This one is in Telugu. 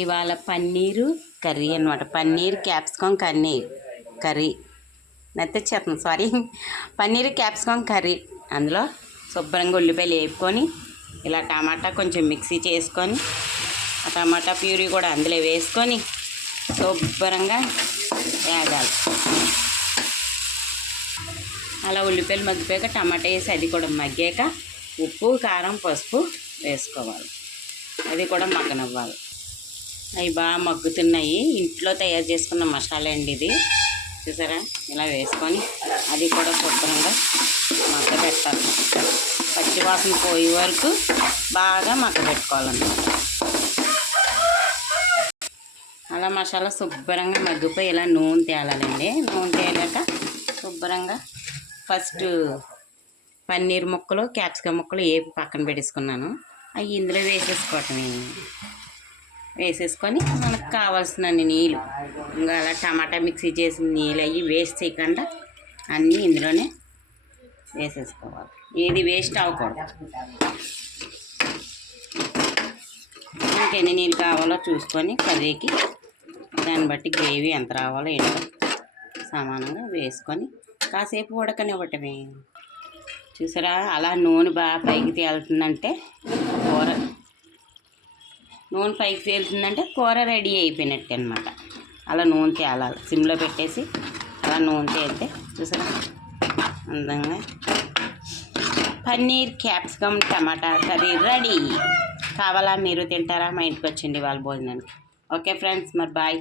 ఇవాళ పన్నీరు కర్రీ అనమాట. పన్నీర్ క్యాప్సికమ్ కర్రీ నెత్తచ్చేస్తుంది, సారీ. Paneer capsicum curry. అందులో శుభ్రంగా ఉల్లిపాయలు వేపుకొని ఇలా టమాటా కొంచెం మిక్సీ చేసుకొని ఆ టమాటా ప్యూరీ కూడా అందులో వేసుకొని శుభ్రంగా వేగాలి. అలా ఉల్లిపాయలు మగ్గిపోయాక టమాటా వేసి అది కూడా మగ్గాక ఉప్పు కారం పసుపు వేసుకోవాలి. అది కూడా మగ్గనివ్వాలి. అవి బాగా మగ్గుతున్నాయి. ఇంట్లో తయారు చేసుకున్న మసాలా అండి ఇది, చూసారా. ఇలా వేసుకొని అది కూడా శుభ్రంగా మగ్గబెట్టాలి. పచ్చివాసన పోయే వరకు బాగా మగ్గబెట్టుకోవాలన్నమాట. అలా మసాలా శుభ్రంగా మగ్గిపోయి ఇలా నూనె తేలాలండి. నూనె తేలాక శుభ్రంగా ఫస్ట్ పన్నీర్ ముక్కలు క్యాప్సికమ్ ముక్కలు ఏ పక్కన పెట్టేసుకున్నాను, అవి ఇందులో వేసేసుకొని మనకు కావాల్సినన్ని నీళ్ళు, ఇంకా అలా టమాటా మిక్సీ చేసిన నీళ్ళు అవి వేస్ట్ చేయకుండా అన్నీ ఇందులోనే వేసేసుకోవాలి. ఏది వేస్ట్ అవ్వకూడదు. మనకి ఎన్ని నీళ్ళు కావాలో చూసుకొని కర్రీకి దాన్ని బట్టి గ్రేవీ ఎంత రావాలో ఏంటో సమానంగా వేసుకొని కాసేపు ఉడకనివ్వటమే. చూసారా, అలా నూనె బాగా పైకి తేలుతుందంటే కూర రెడీ అయిపోయినట్టు అనమాట. అలా నూనె తేలాలి. సిమ్లో పెట్టేసి అలా నూనె తేలితే చూసారా అందంగా పన్నీర్ క్యాప్సికమ్ టమాటా కర్రీ రెడీ. కావాలా? మీరు తింటారా? మా ఇంటికి వచ్చింది వాళ్ళ భోజనానికి. ఓకే ఫ్రెండ్స్, మరి బాయ్.